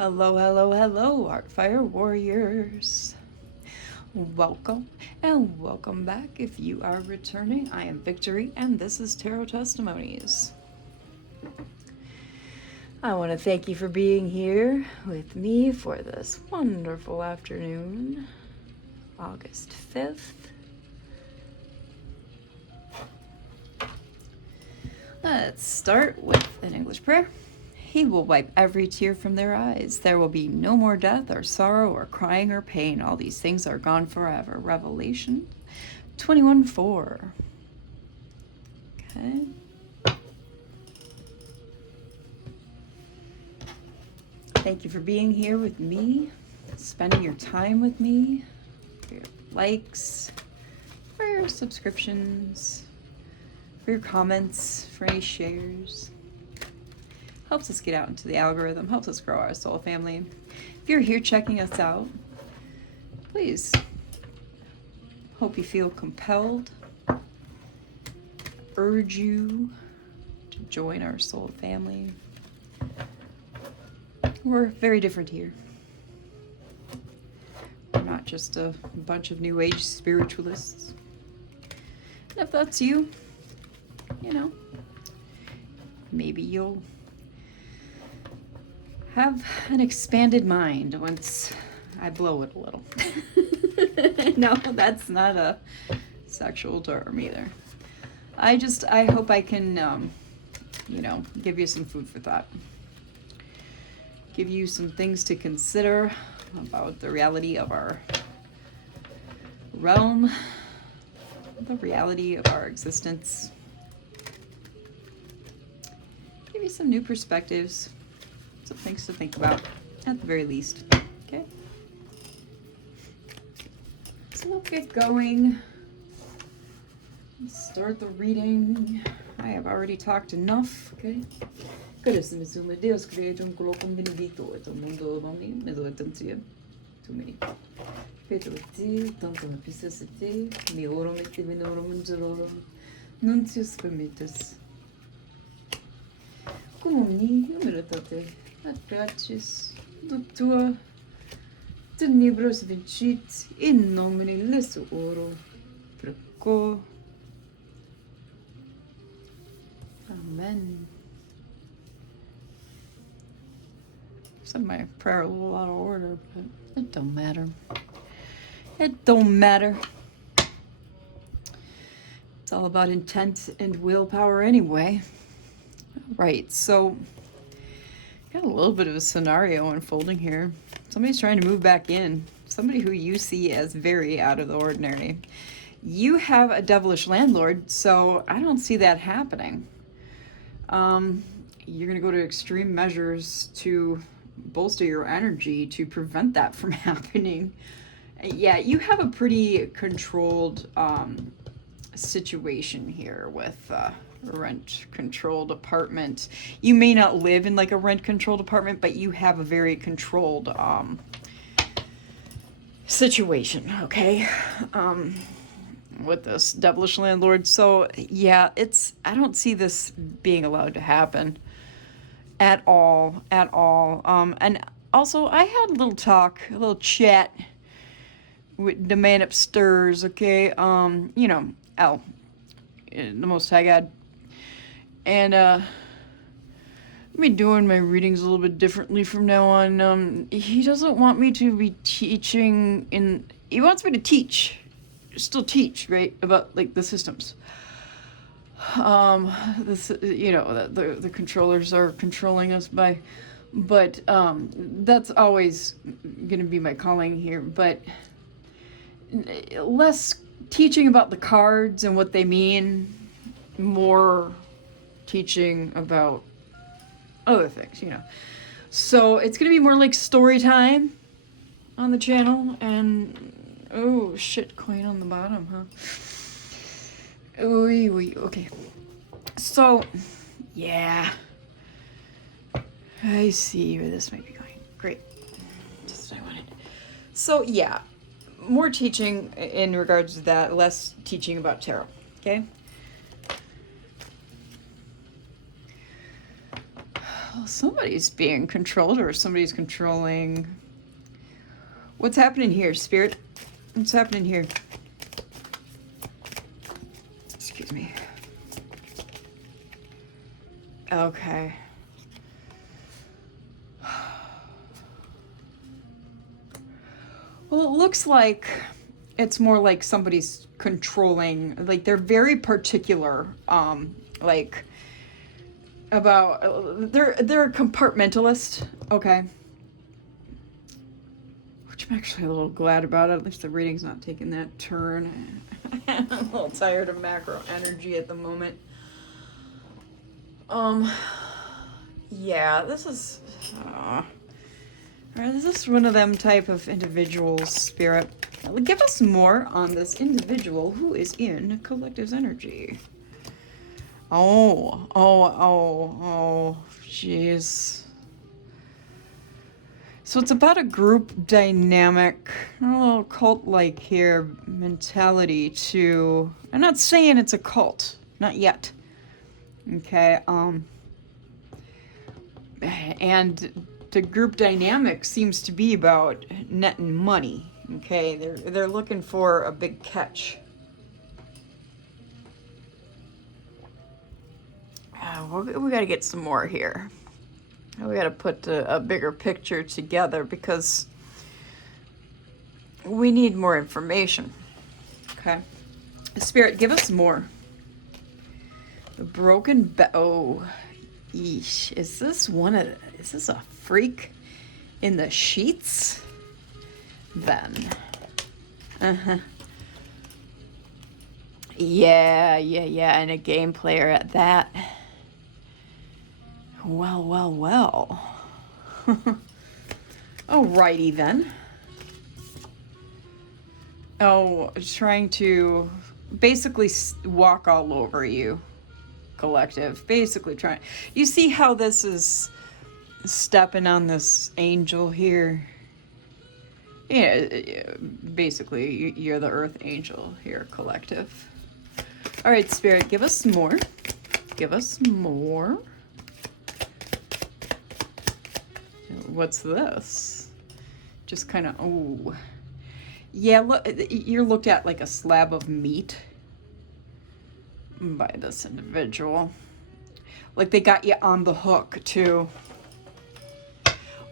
Hello, hello, hello, heartfire warriors. Welcome and welcome back. If you are returning, I am Victory and this is Tarot Testimonies. I want to thank you for being here with me for this wonderful afternoon, August 5th. Let's start with an English prayer. He will wipe every tear from their eyes. There will be no more death or sorrow or crying or pain. All these things are gone forever. Revelation 21:4. Okay. Thank you for being here with me, spending your time with me, for your likes, for your subscriptions, for your comments, for any shares. Helps us get out into the algorithm, helps us grow our soul family. If you're here checking us out, please, hope you feel compelled, urge you to join our soul family. We're very different here. We're not just a bunch of New Age spiritualists. And if that's you, maybe you'll have an expanded mind once I blow it a little. No, that's not a sexual term either. I hope I can, give you some food for thought. Give you some things to consider about the reality of our realm, the reality of our existence. Give you some new perspectives. Some things to think about, at the very least. Okay? So we'll get going. Let's start the reading. I have already talked enough, okay? Carissimo Deus create un colloquio benedito et un mondo omni medoetantia. Too many. Petroti, tanto na pisacete, mi orum et divinorum angelorum, nuntius permittus. Cum omni humilitate. Et gratis doctua tenebros vincit in nomine Jesu oro preco. Amen. Said my prayer a little out of order, but it don't matter. It don't matter. It's all about intent and willpower anyway. Right, so got a little bit of a scenario unfolding here. Somebody's trying to move back in. Somebody who you see as very out of the ordinary. You have a devilish landlord, so I don't see that happening. You're going to go to extreme measures to bolster your energy to prevent that from happening. Yeah, you have a pretty controlled situation here with rent-controlled apartment. You may not live in like a rent-controlled apartment, but you have a very controlled situation, okay? With this devilish landlord. So yeah, I don't see this being allowed to happen at all. And also I had a little chat with the man upstairs, okay? L, the Most High God. And I'll be doing my readings a little bit differently from now on. He doesn't want me to be teaching he wants me to still teach, right, about like the systems. The controllers are controlling us but that's always gonna be my calling here, but less teaching about the cards and what they mean, more teaching about other things, So it's gonna be more like story time on the channel, and oh shit, coin on the bottom, huh? Okay. So, yeah. I see where this might be going. Great. That's what I wanted. So, yeah. More teaching in regards to that, less teaching about tarot. Okay? somebody's being controlled, or somebody's controlling. What's happening here, Spirit? What's happening here? Excuse me. Okay. Well, it looks like it's more like somebody's controlling, like they're very particular, like about, they're a compartmentalist, okay? Which I'm actually a little glad about. At least the reading's not taking that turn. I'm a little tired of macro energy at the moment. Yeah, this is one of them type of individuals, Spirit. Give us more on this individual who is in collective's energy. Oh, jeez. So it's about a group dynamic, a little cult-like here mentality to, I'm not saying it's a cult, not yet. Okay, and the group dynamic seems to be about netting money. Okay, they're looking for a big catch. We got to get some more here. We got to put a bigger picture together because we need more information. Okay, Spirit, give us more. The broken oh, yeesh. Is this a freak in the sheets? Then. Yeah, and a game player at that. Well. Alrighty then. Oh, trying to basically walk all over you, collective. Basically trying. You see how this is stepping on this angel here? Yeah, basically, you're the earth angel here, collective. All right, Spirit, give us more. Give us more. What's this? Just kind of, oh. Yeah, look, you're looked at like a slab of meat by this individual. Like they got you on the hook, too.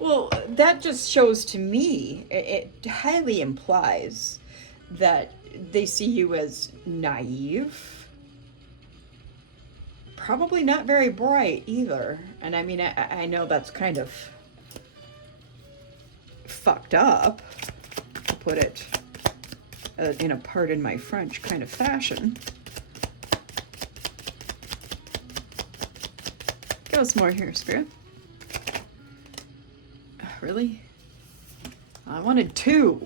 Well, that just shows to me, it highly implies that they see you as naive, probably not very bright either. And I mean, I know that's kind of fucked up, to put it in a pardon my French kind of fashion. Give us more here, Spirit. Really? I wanted two.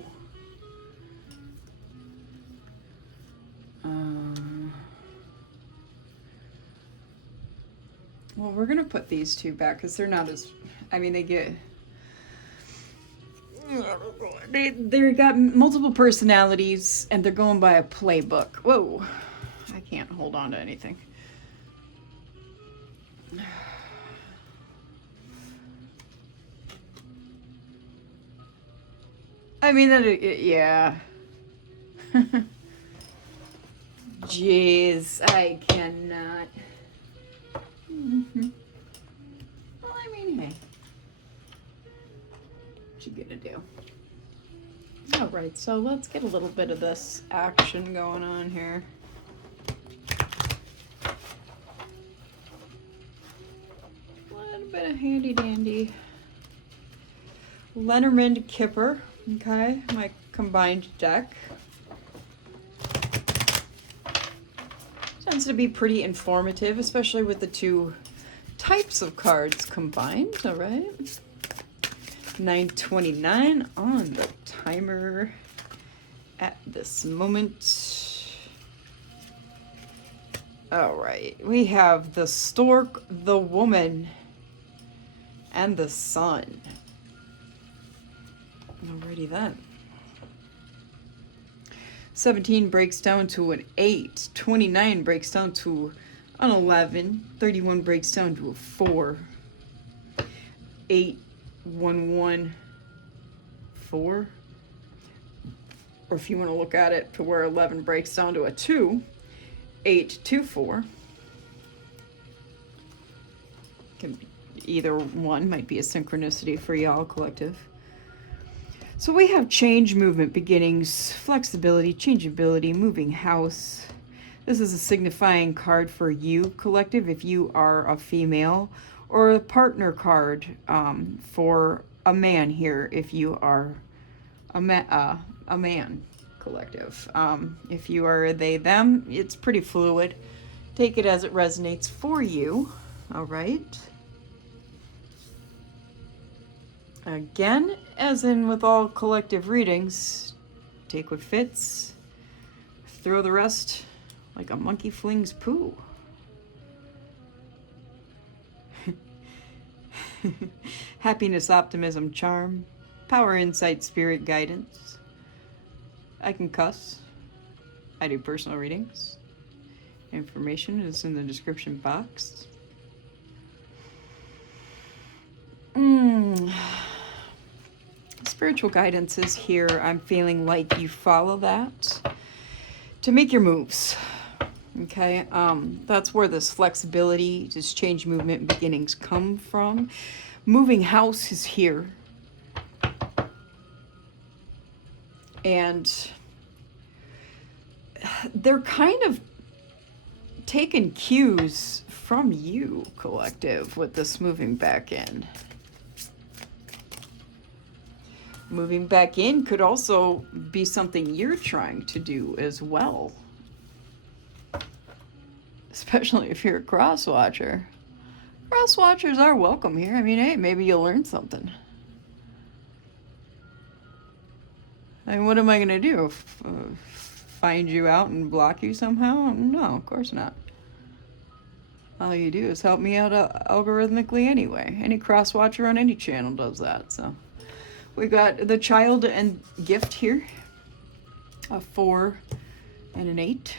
Well, we're going to put these two back because they're not as... I mean, they get... They got multiple personalities and they're going by a playbook. Whoa. I can't hold on to anything. I mean, yeah. Jeez, I cannot. Well, I mean, hey. What you gonna do? All right, so let's get a little bit of this action going on here. A little bit of handy dandy. Lenormand Kipper. Okay, my combined deck. Tends to be pretty informative, especially with the two types of cards combined, all right? 9:29 on the timer at this moment. All right, we have the stork, the woman, and the sun. Alrighty then. 17 breaks down to an 8. 29 breaks down to an 11. 31 breaks down to a 4. 8114, or if you want to look at it to where 11 breaks down to a 2, 824. Can be either one, might be a synchronicity for y'all, collective. So we have change, movement, beginnings, flexibility, changeability, moving house. This is a signifying card for you, collective, if you are a female, or a partner card for a man here, if you are a man, collective. If you are a they, them, it's pretty fluid. Take it as it resonates for you. All right. Again, as in with all collective readings, take what fits, throw the rest like a monkey flings poo. Happiness, optimism, charm, power, insight, spirit, guidance. I can cuss. I do personal readings. Information is in the description box. Spiritual guidance is here. I'm feeling like you follow that to make your moves. Okay, that's where this flexibility, this change, movement, beginnings come from. Moving house is here. And they're kind of taking cues from you, collective, with this moving back in. Moving back in could also be something you're trying to do as well. Especially if you're a cross-watcher. Cross-watchers are welcome here. I mean, hey, maybe you'll learn something. I mean, what am I going to do? Find you out and block you somehow? No, of course not. All you do is help me out algorithmically anyway. Any cross-watcher on any channel does that, so. We got the child and gift here. A 4 and an 8.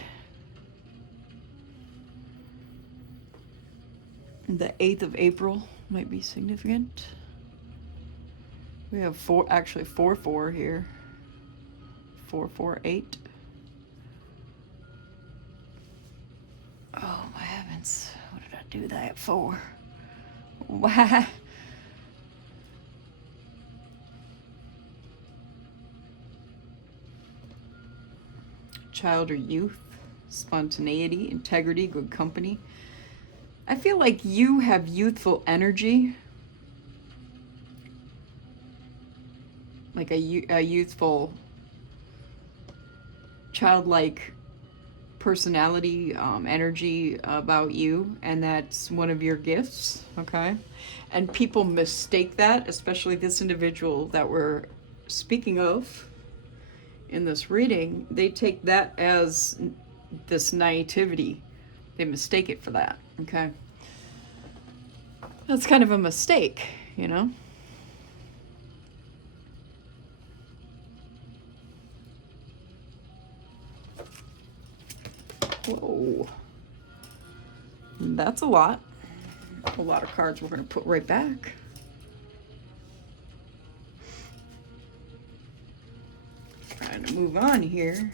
The 8th of April might be significant. We have 4 here. 448. Oh my heavens, what did I do that for? Why? Child or youth, spontaneity, integrity, good company. I feel like you have youthful energy, like a youthful, childlike personality, energy about you, and that's one of your gifts, okay? And people mistake that, especially this individual that we're speaking of in this reading. They take that as this naivety. They mistake it for that, okay? That's kind of a mistake, you know? Whoa. That's a lot. A lot of cards we're going to put right back. Trying to move on here.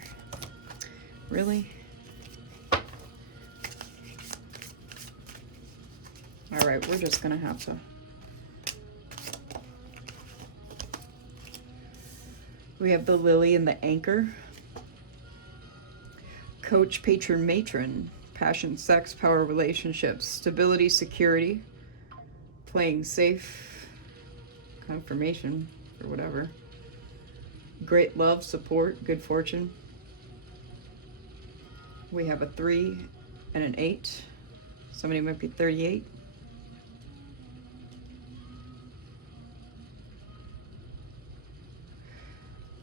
Really? All right, we're just going to have to. We have the lily and the anchor. Coach, patron, matron. Passion, sex, power, relationships. Stability, security. Playing safe. Confirmation, or whatever. Great love, support, good fortune. We have a 3 and an 8. Somebody might be 38.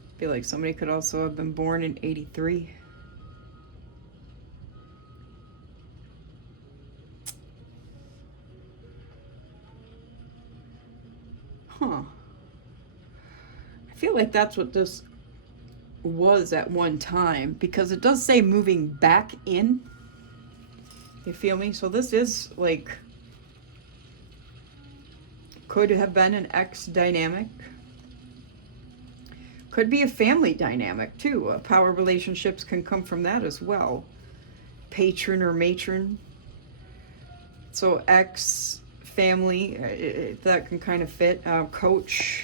I feel like somebody could also have been born in 83. Huh. I feel like that's what this was at one time, because it does say moving back in. You feel me? So this is like could have been an ex dynamic. Could be a family dynamic too. Power relationships can come from that as well. Patron or matron. So ex, family, that can kind of fit. Coach.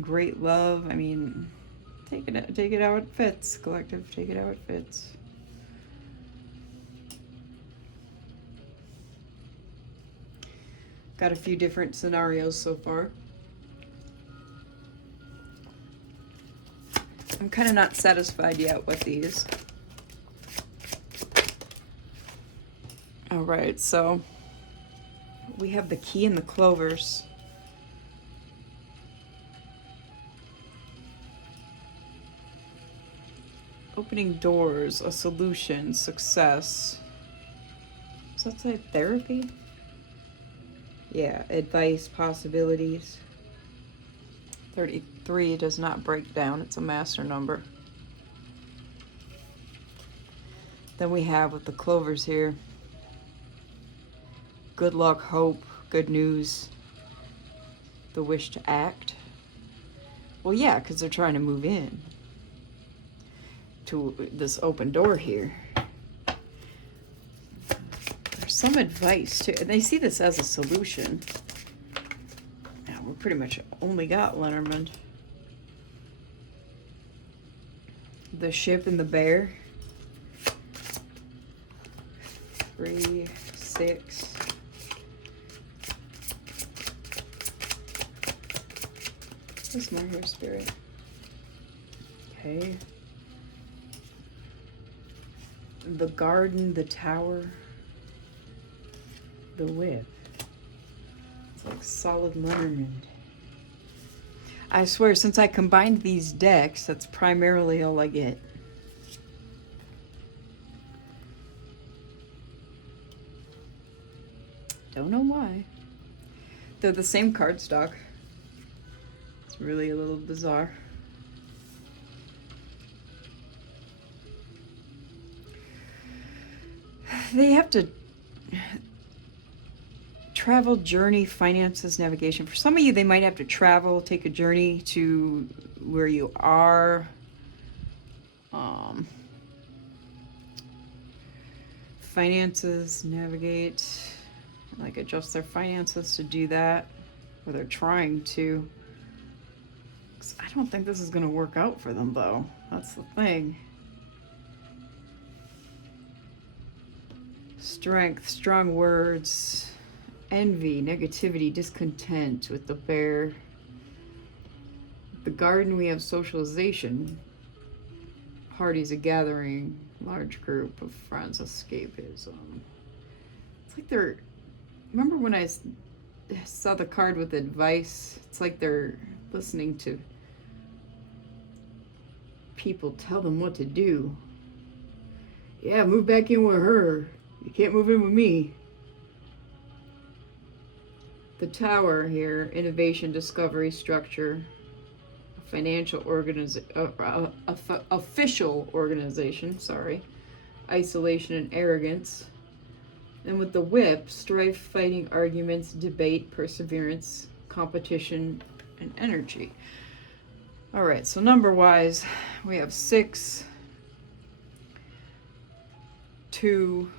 Great love. I mean, take it how it fits. Collective, take it how it fits. Got a few different scenarios so far. I'm kind of not satisfied yet with these. All right, so we have the key and the clovers. Opening doors, a solution, success. Does that say therapy? Yeah, advice, possibilities. 33 does not break down. It's a master number. Then we have with the clovers here, good luck, hope, good news, the wish to act. Well, yeah, because they're trying to move in to this open door here. There's some advice too. And they see this as a solution. Now we're pretty much only got Lenormand. The ship and the bear. 3, 6. What's more here, Spirit? Okay. The garden, the tower, the whip. It's like solid Lenormand. I swear, since I combined these decks, that's primarily all I get. Don't know why. They're the same cardstock. It's really a little bizarre. They have to travel, journey, finances, navigation. For some of you, they might have to travel, take a journey to where you are. Finances, navigate, like adjust their finances to do that, or they're trying to. 'Cause I don't think this is going to work out for them, though. That's the thing. Strength, strong words, envy, negativity, discontent with the bear. The garden, we have socialization, parties, a gathering, large group of friends, escapism. It's like they're, remember when I saw the card with advice? It's like they're listening to people tell them what to do. Yeah, move back in with her. You can't move in with me. The tower here, innovation, discovery, structure, financial official organization, sorry, isolation and arrogance. And with the whip, strife, fighting, arguments, debate, perseverance, competition, and energy. All right, so number-wise, we have 6, 2,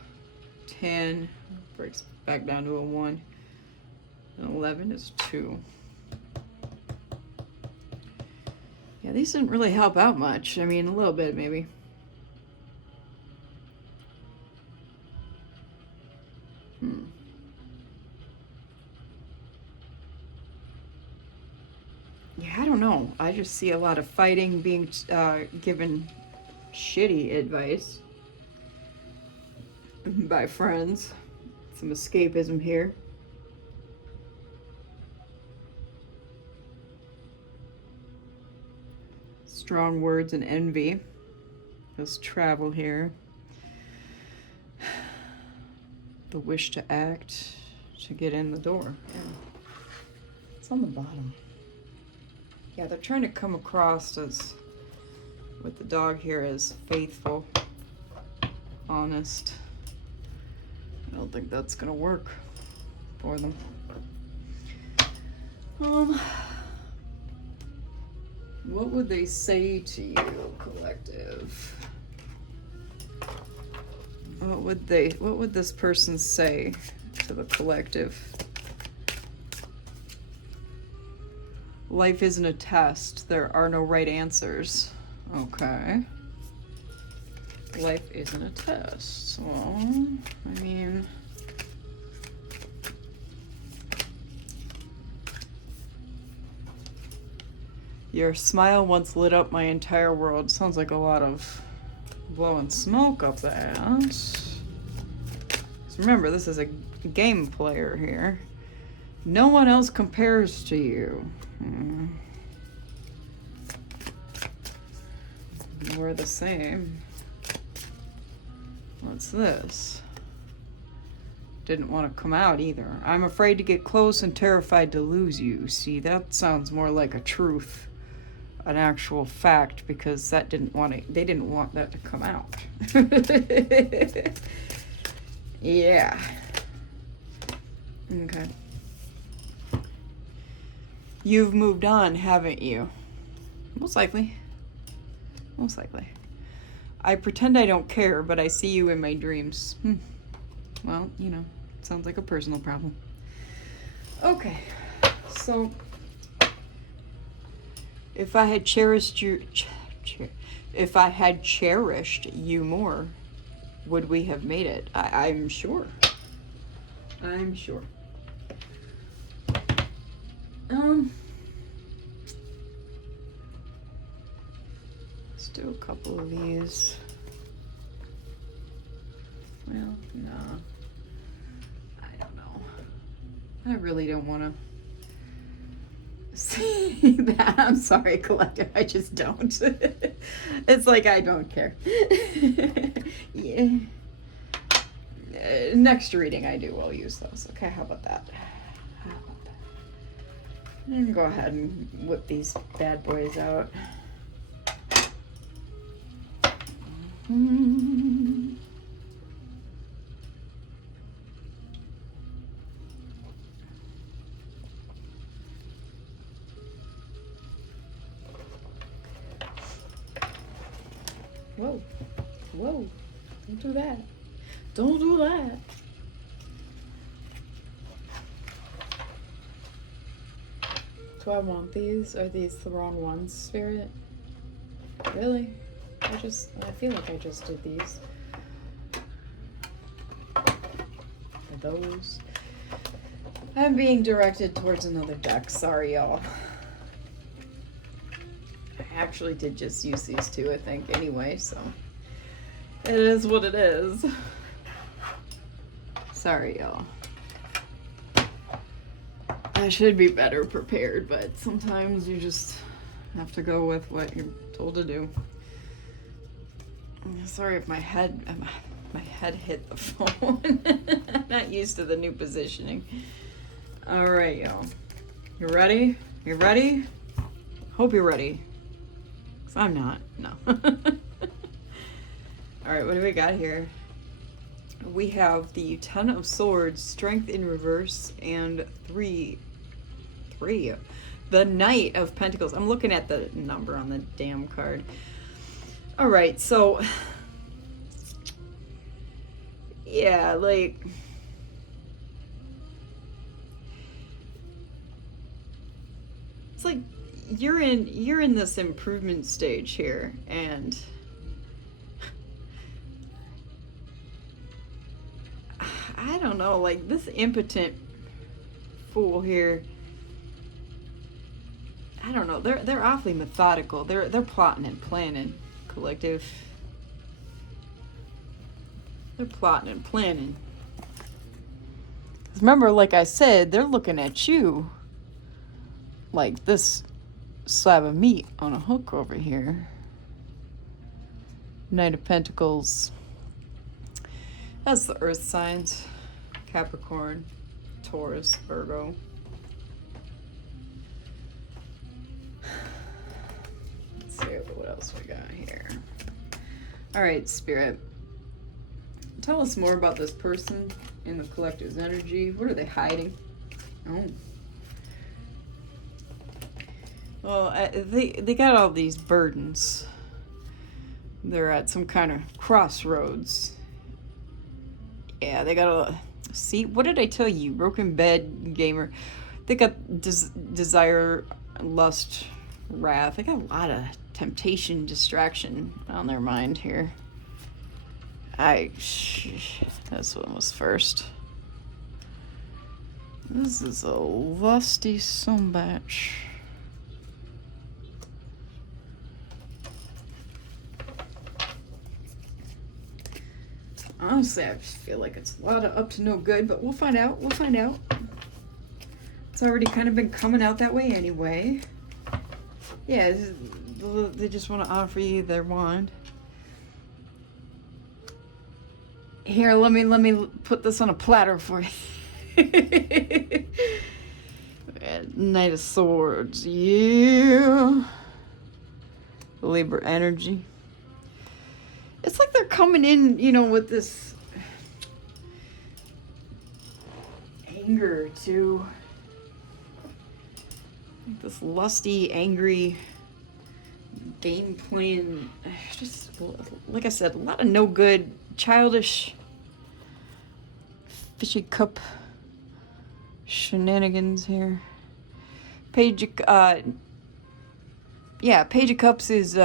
10, breaks back down to a 1, and 11 is 2. Yeah, these didn't really help out much. I mean, a little bit, maybe. Yeah, I don't know. I just see a lot of fighting, being given shitty advice by friends. Some escapism here. Strong words and envy. There's travel here. The wish to act, to get in the door. Yeah. It's on the bottom. Yeah, they're trying to come across as, with the dog here, as faithful, honest. don't think that's gonna work for them. What would they say to you, collective? What would this person say to the collective? Life isn't a test. There are no right answers. Okay. Life isn't a test. Well, I mean, your smile once lit up my entire world. Sounds like a lot of blowing smoke up the ass. So remember, this is a game player here. No one else compares to you. We're the same. What's this? Didn't want to come out either. I'm afraid to get close and terrified to lose you. See, that sounds more like a truth, an actual fact, because that they didn't want that to come out. Yeah. Okay. You've moved on, haven't you? Most likely. Most likely. I pretend I don't care, but I see you in my dreams. Well, you know, sounds like a personal problem. Okay, so if I had cherished you more, would we have made it? I'm sure. I'm sure. Let's do a couple of these. Well, no. I don't know. I really don't want to see that. I'm sorry, collective. I just don't. It's like I don't care. Yeah. Next reading I do will use those. Okay, how about that? And go ahead and whip these bad boys out. Whoa. Whoa. Don't do that. Don't do that. Do I want these? Are these the wrong ones, Spirit? Really? I feel like I just did these. Are those? I'm being directed towards another deck. Sorry, y'all. I actually did just use these two, I think, anyway, so it is what it is. Sorry, y'all. I should be better prepared, but sometimes you just have to go with what you're told to do. Sorry if my head hit the phone. I'm not used to the new positioning. All right, y'all. You ready? You ready? Hope you're ready. 'Cause I'm not. No. All right, what do we got here? We have the Ten of Swords, Strength in reverse, and three. The Knight of Pentacles. I'm looking at the number on the damn card. All right, so yeah, like it's like you're in this improvement stage here, and I don't know, like this impotent fool here. I don't know. They're awfully methodical. They're plotting and planning, collective. They're plotting and planning. 'Cause remember, like I said, they're looking at you like this slab of meat on a hook over here. Knight of Pentacles. That's the earth signs. Capricorn, Taurus, Virgo. Let's see what else we got here. All right, Spirit. Tell us more about this person in the collective's energy. What are they hiding? Oh. Well, they got all these burdens. They're at some kind of crossroads. Yeah, they got a... See, what did I tell you? Broken bed, gamer. They got desire, lust, wrath. They got a lot of temptation, distraction on their mind here. This one was first. This is a lusty sumbitch. Honestly, I just feel like it's a lot of up to no good, but we'll find out. We'll find out. It's already kind of been coming out that way anyway. Yeah, they just want to offer you their wand. Here, let me put this on a platter for you. Knight of Swords, yeah. Libra energy. It's like they're coming in, you know, with this anger too. This lusty, angry game playing. Just like I said, a lot of no good, childish, fishy cup shenanigans here. Page of Cups is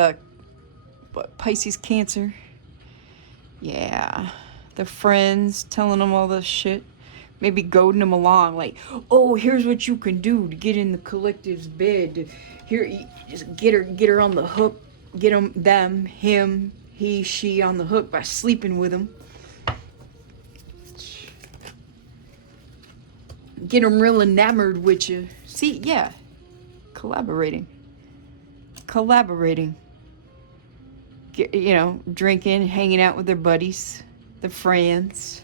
Pisces, Cancer. Yeah, their friends telling them all this shit, maybe goading them along, like, oh, here's what you can do to get in the collective's bed. Here, just get her on the hook, get them, him, he, she on the hook by sleeping with them. Get them real enamored with you. See, yeah, collaborating. You know, drinking, hanging out with their buddies, their friends.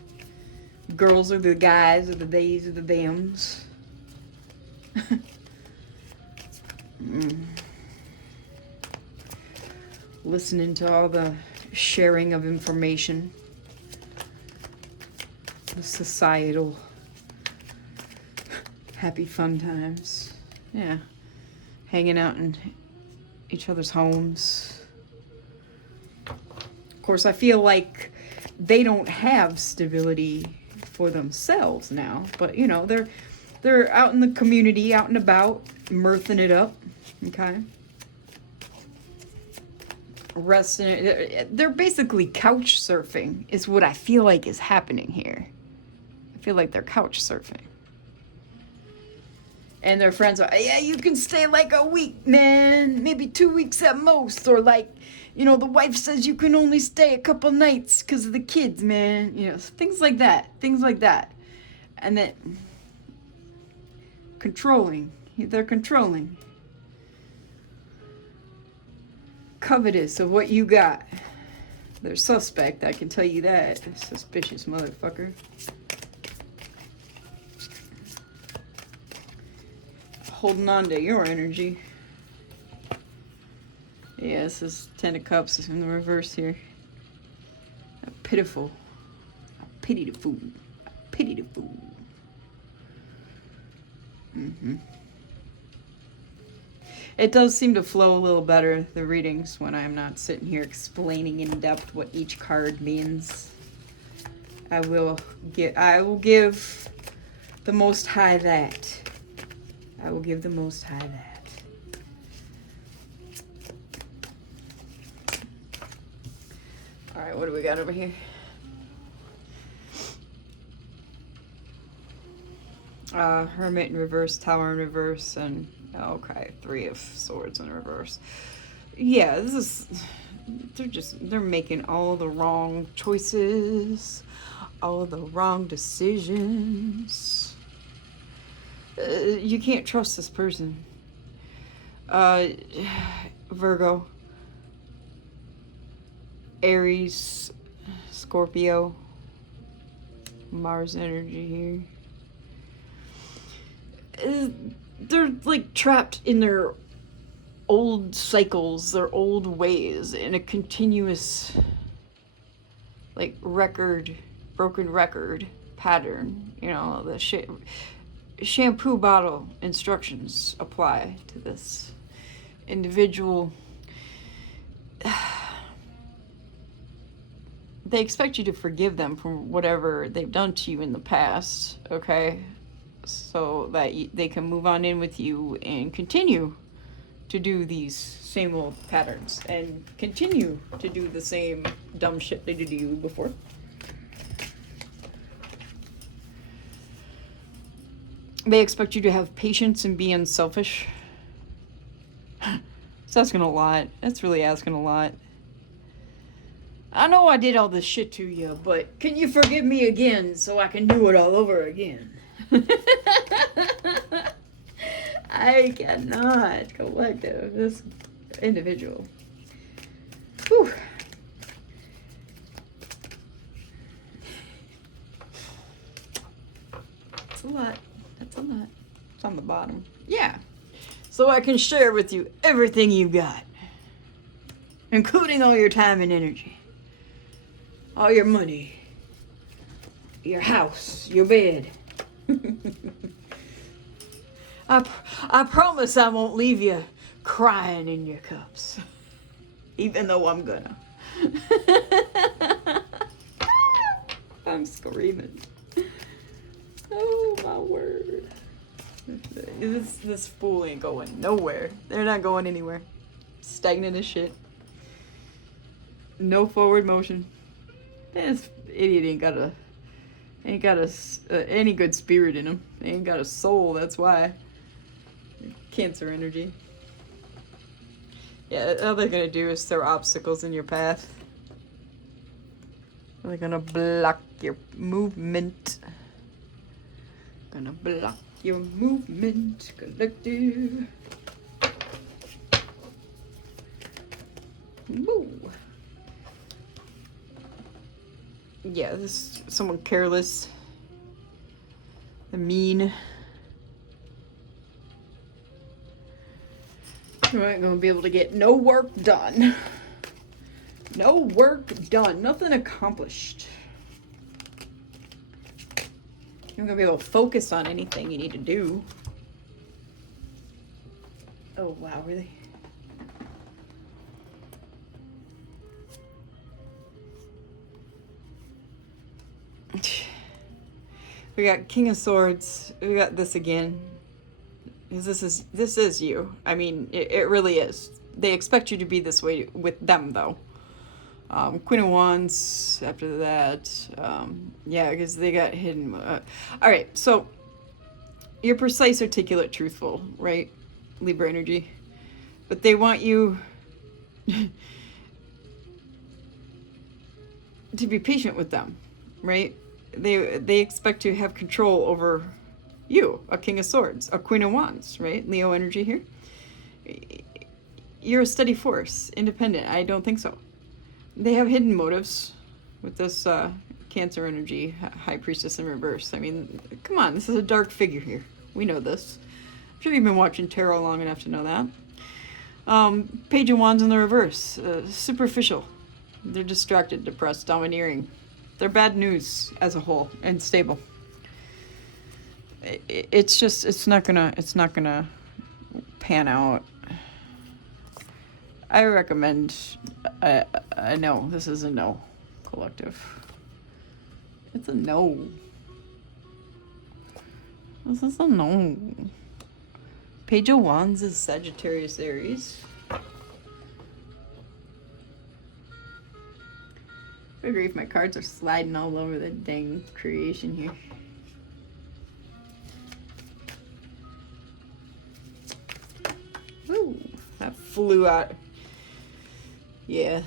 Girls are the guys, or the theys, or the thems. Listening to all the sharing of information. The societal happy fun times. Yeah. Hanging out in each other's homes. Of course, I feel like they don't have stability for themselves now, but you know, they're out in the community, out and about, mirthing it up, okay? Resting it. They're basically couch surfing is what I feel like is happening here. I feel like they're couch surfing. And their friends are, yeah, you can stay like a week, man, maybe 2 weeks at most, or like, you know, the wife says you can only stay a couple nights because of the kids, man. You know, things like that. And then controlling. They're controlling. Covetous of what you got. They're suspect, I can tell you that. Suspicious motherfucker. Holding on to your energy. Yeah, this is Ten of Cups in the reverse here. A pitiful. I pity the fool. I pity the fool. It does seem to flow a little better, the readings, when I'm not sitting here explaining in depth what each card means. I will give the Most High that. I will give the Most High that. Alright, what do we got over here? Hermit in reverse, Tower in reverse, and okay, 3 of Swords in reverse. Yeah, they're making all the wrong choices, all the wrong decisions. You can't trust this person. Virgo, Aries, Scorpio, Mars energy here. They're like trapped in their old cycles, their old ways, in a continuous like broken record. pattern. You know, the shampoo bottle instructions apply to this individual. They expect you to forgive them for whatever they've done to you in the past, okay? So that they can move on in with you and continue to do these same old patterns and continue to do the same dumb shit they did to you before. They expect you to have patience and be unselfish. It's asking a lot. That's really asking a lot. I know I did all this shit to you, but can you forgive me again so I can do it all over again? I cannot, collective, this individual. Whew. That's a lot. That's a lot. It's on the bottom. Yeah. So I can share with you everything you got, including all your time and energy, all your money, your house, your bed. I promise I won't leave you crying in your cups, even though I'm gonna. I'm screaming. Oh my word. This fool ain't going nowhere. They're not going anywhere. Stagnant as shit. No forward motion. This idiot ain't got any good spirit in him. Ain't got a soul, that's why. Cancer energy. Yeah, all they're gonna do is throw obstacles in your path. They're gonna block your movement. Gonna block your movement, collective. Woo. Yeah, this is someone careless. Mean. You ain't gonna be able to get no work done. No work done. Nothing accomplished. You're not gonna be able to focus on anything you need to do. Oh, wow, really? We got King of Swords. We got this again. This is you. I mean, it really is. They expect you to be this way with them, though. Queen of Wands after that. Yeah, because they got hidden. All right, so you're precise, articulate, truthful, right? Libra energy. But they want you to be patient with them, right? They expect to have control over you, a King of Swords, a Queen of Wands, right? Leo energy here. You're a steady force, independent. I don't think so. They have hidden motives with this Cancer energy, High Priestess in reverse. I mean, come on, this is a dark figure here. We know this. I'm sure you've been watching tarot long enough to know that. Page of Wands in the reverse, superficial. They're distracted, depressed, domineering. They're bad news as a whole and stable. It's just, it's not gonna pan out. I recommend a no. This is a no, collective. It's a no. This is a no. Page of Wands is Sagittarius Aries. Good grief, my cards are sliding all over the dang creation here. Woo! That flew out. Yeah.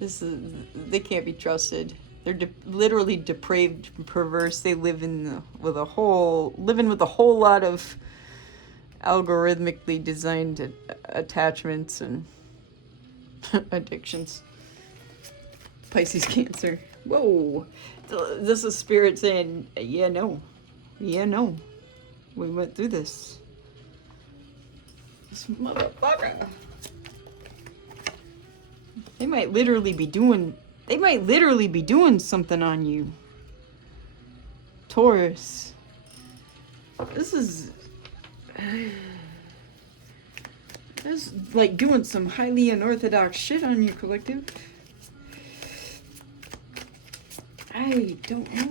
They can't be trusted. They're literally depraved, perverse. They live with a whole lot of algorithmically designed attachments and addictions. Pisces, Cancer. Whoa. This is Spirit saying, yeah, no. Yeah, no. We went through this. This motherfucker. They might literally be doing something on you. Taurus. This is like doing some highly unorthodox shit on you, collective. I don't know.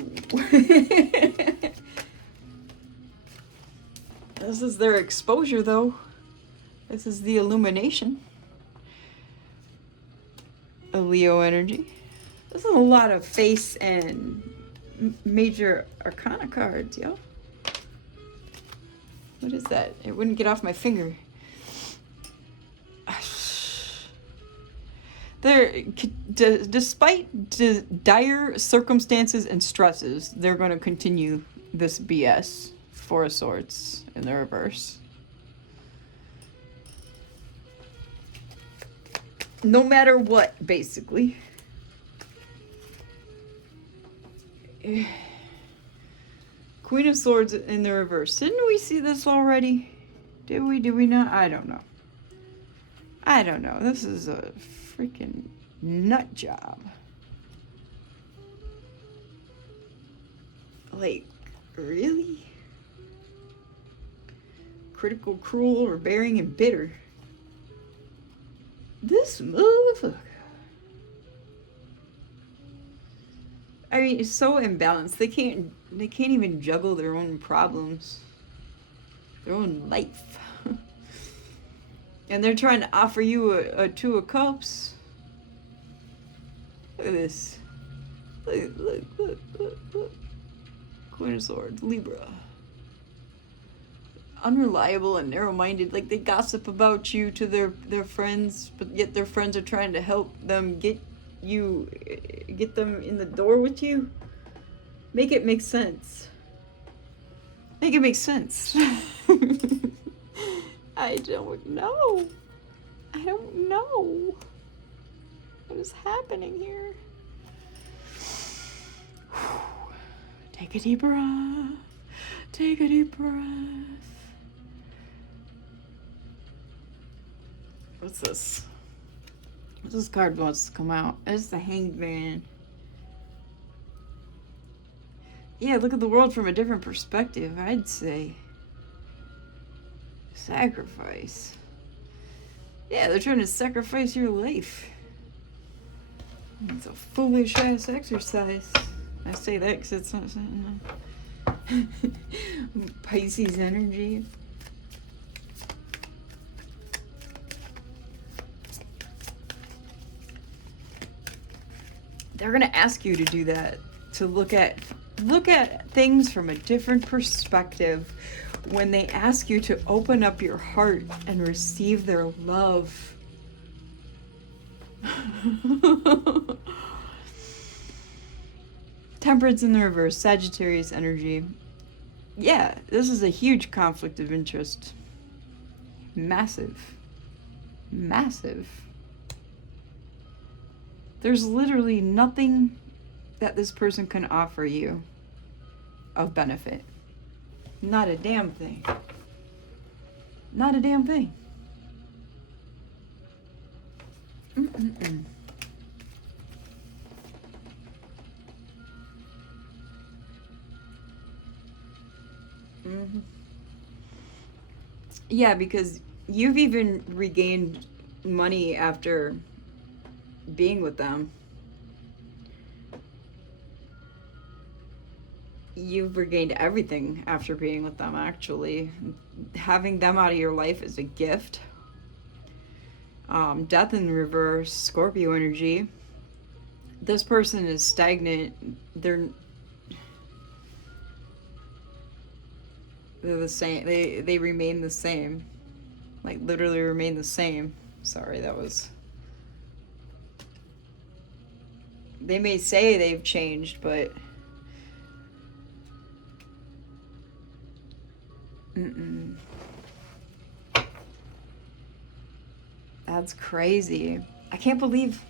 This is their exposure, though. This is the illumination. A Leo energy. This is a lot of face and major arcana cards, yo. What is that? It wouldn't get off my finger. Despite dire circumstances and stresses, they're going to continue this BS. Four of Swords in the reverse. No matter what, basically. Queen of Swords in the reverse. Didn't we see this already? Did we? Did we not? I don't know. I don't know. This is a freaking nut job. Like, really? Critical, cruel, overbearing, and bitter. This motherfucker. I mean, it's so imbalanced. They can't even juggle their own problems, their own life. And they're trying to offer you a Two of Cups. Look at this. Look. Queen of Swords, Libra. Unreliable and narrow-minded. Like, they gossip about you to their friends, but yet their friends are trying to help them get them in the door with you. Make it make sense. Make it make sense. I don't know. I don't know. What is happening here? Take a deep breath. Take a deep breath. What's this? What's this card wants to come out? It's the Hanged Man. Yeah, look at the world from a different perspective, I'd say. Sacrifice. Yeah, they're trying to sacrifice your life. It's a foolish ass exercise. I say that because it's not something. Pisces energy. They're gonna ask you to do that, to look at things from a different perspective when they ask you to open up your heart and receive their love. Temperance in the reverse, Sagittarius energy. Yeah, this is a huge conflict of interest. Massive. Massive. There's literally nothing that this person can offer you of benefit. Not a damn thing. Not a damn thing. Mm-mm-mm. Mm-hmm. Yeah, because you've even regained money after being with them. You've regained everything after being with them, actually. Having them out of your life is a gift. Death in reverse, Scorpio energy. This person is stagnant. They're the same. They remain the same. Like, literally remain the same. Sorry, that was... They may say they've changed, but... Mm-mm. That's crazy. I can't believe...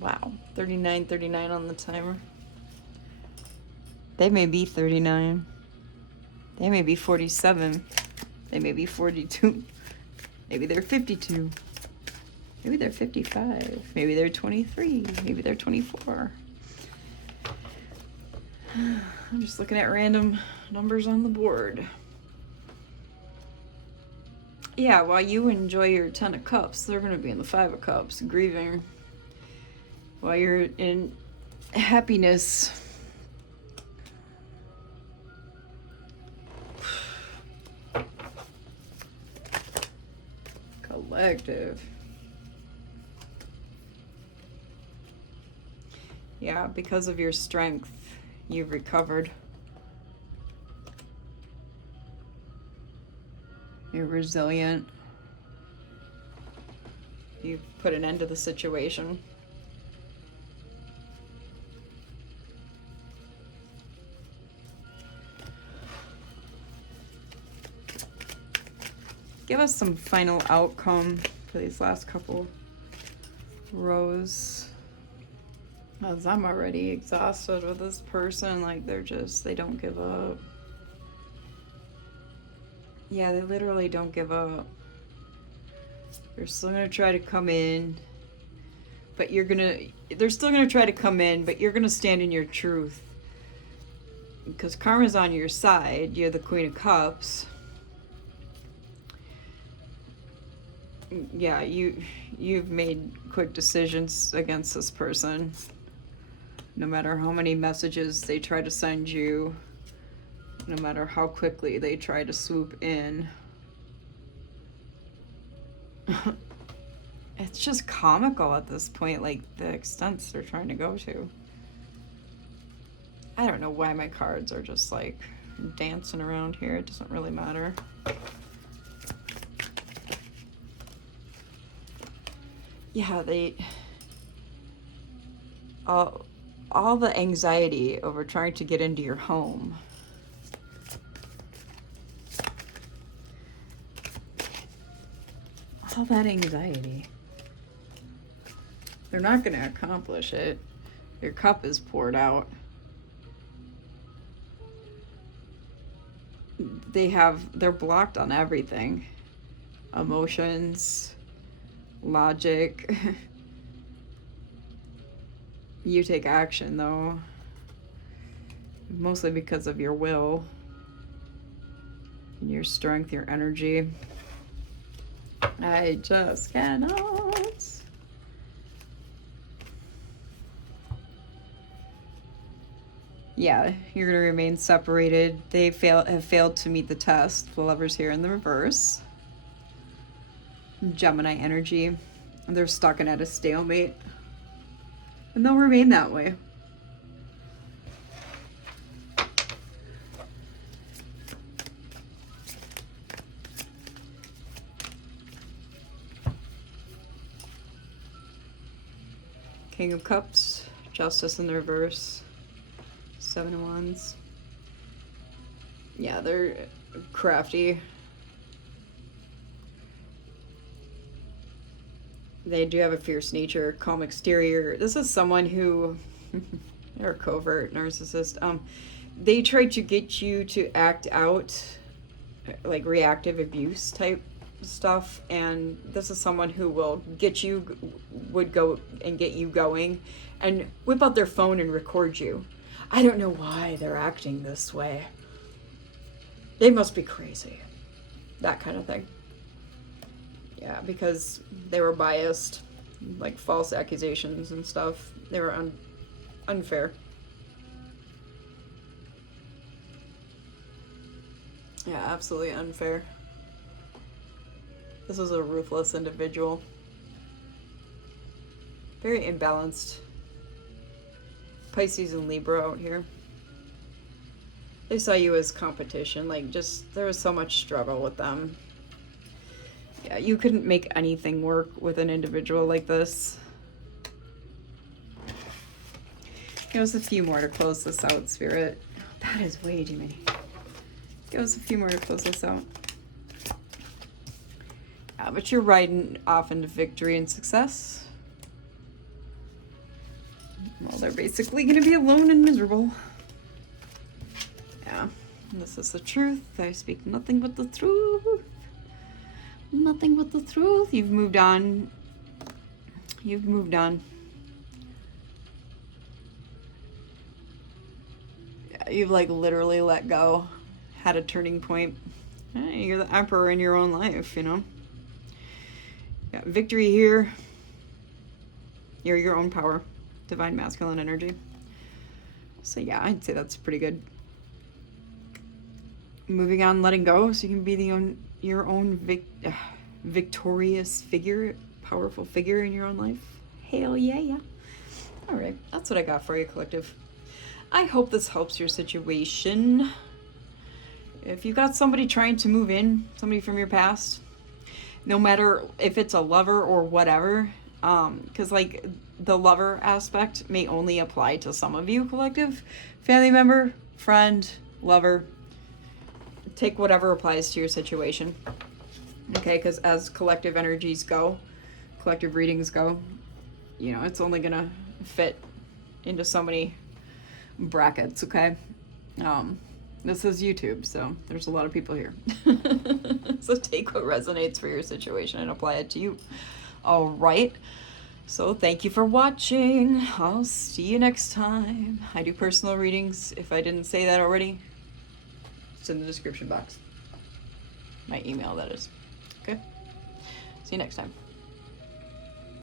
Wow. 39 on the timer. They may be 39. They may be 47. They may be 42. Maybe they're 52. Maybe they're 55. Maybe they're 23. Maybe they're 24. I'm just looking at random numbers on the board. Yeah, while you enjoy your 10 of Cups, they're going to be in the 5 of Cups, grieving. While you're in happiness. Collective. Yeah, because of your strength, you've recovered. You're resilient. You've put an end to the situation. Give us some final outcome for these last couple rows. As I'm already exhausted with this person, like they don't give up. Yeah, they literally don't give up. They're still gonna try to come in, but they're still gonna try to come in, but you're gonna stand in your truth. Because karma's on your side. You're the Queen of Cups. Yeah, you've made quick decisions against this person. No matter how many messages they try to send you, no matter how quickly they try to swoop in. It's just comical at this point, like the extents they're trying to go to. I don't know why my cards are just like dancing around here. It doesn't really matter. Yeah, all the anxiety over trying to get into your home. All that anxiety. They're not going to accomplish it. Your cup is poured out. They're blocked on everything. Emotions, logic. You take action though. Mostly because of your will. And your strength, your energy. I just cannot. Yeah, you're going to remain separated. They have failed to meet the test. The Lovers here in the reverse. Gemini energy. And they're stuck in at a stalemate. And they'll remain that way. King of Cups, Justice in the reverse, 7 of Wands. Yeah, they're crafty. They do have a fierce nature, calm exterior. This is someone who, they're a covert narcissist. They try to get you to act out like reactive abuse type stuff, and this is someone who would go and get you going and whip out their phone and record you. I don't know why they're acting this way. They must be crazy. That kind of thing. Yeah, because they were biased, like false accusations and stuff. They were unfair. Yeah, absolutely unfair. This was a ruthless individual. Very imbalanced. Pisces and Libra out here. They saw you as competition, like there was so much struggle with them. Yeah, you couldn't make anything work with an individual like this. Give us a few more to close this out, Spirit. That is way too many. Give us a few more to close this out. Yeah, but you're riding off into victory and success. Well, they're basically going to be alone and miserable. Yeah, this is the truth. I speak nothing but the truth. Nothing but the truth. You've moved on. You've moved on. You've like literally let go, had a turning point. You're the emperor in your own life, you know. Got victory here. You're your own power. Divine masculine energy. So yeah, I'd say that's pretty good. Moving on, letting go, so you can be your own victorious figure, powerful figure in your own life. Hell yeah, yeah. All right, that's what I got for you, collective. I hope this helps your situation. If you've got somebody trying to move in, somebody from your past, no matter if it's a lover or whatever, because like the lover aspect may only apply to some of you, collective. Family member, friend, lover, take whatever applies to your situation. Okay, because as collective energies go, collective readings go, you know, it's only gonna fit into so many brackets, okay? This is YouTube, so there's a lot of people here. So take what resonates for your situation and apply it to you. All right. So thank you for watching. I'll see you next time. I do personal readings. If I didn't say that already, it's in the description box. My email, that is. Okay? See you next time.